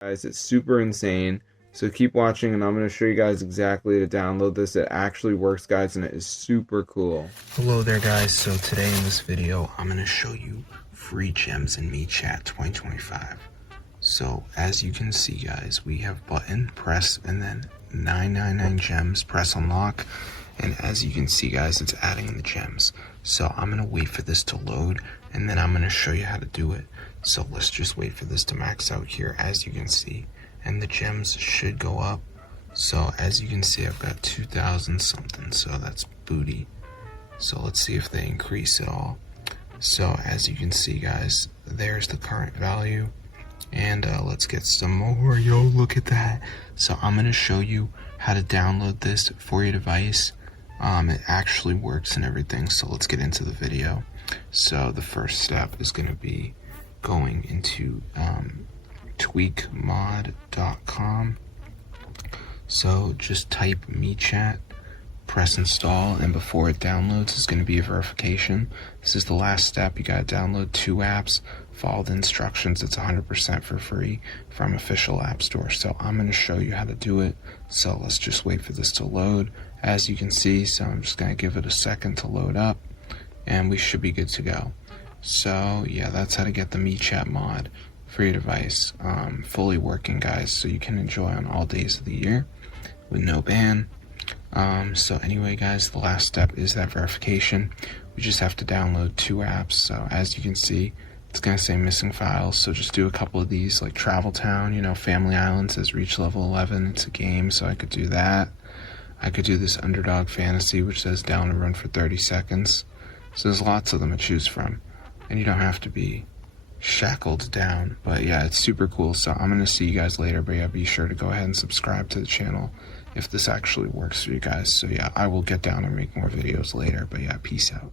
Guys, it's super insane. So keep watching and I'm going to show you guys exactly to download this. It actually works, guys, and it is super cool. Hello there, guys. So today in this video, I'm going to show you free gems in MECHAT 2025. So as you can see, guys, we have button, press, and then 999 gems, press unlock. And as you can see, guys, it's adding the gems. So I'm going to wait for this to load, and then I'm going to show you how to do it. So let's just wait for this to max out here, as you can see. And the gems should go up. So as you can see, I've got 2,000 something, so that's booty. So let's see if they increase at all. So as you can see, guys, there's the current value. And let's get some more. Yo, look at that. So I'm going to show you how to download this for your device. It actually works and everything, so let's get into the video. So the first step is going to be going into tweakmod.com. So just type MECHAT, press install, and before it downloads is going to be a verification. This is the last step. You got to download 2 apps, follow the instructions. It's 100% for free from official app store. So I'm going to show you how to do it. So let's just wait for this to load. As you can see, so I'm just going to give it a second to load up, and we should be good to go. So yeah, that's how to get the MECHAT mod for your device, fully working, guys, so you can enjoy on all days of the year with no ban. So anyway, guys, the last step is that verification. We just have to download 2 apps. So as you can see, it's going to say missing files, so just do a couple of these, like Travel Town, you know, Family Island says reach level 11, it's a game, so I could do that. I could do this Underdog Fantasy, which says down and run for 30 seconds. So there's lots of them to choose from, and you don't have to be shackled down. But yeah, it's super cool. So I'm going to see you guys later, but yeah, be sure to go ahead and subscribe to the channel if this actually works for you guys. So yeah, I will get down and make more videos later, but yeah, peace out.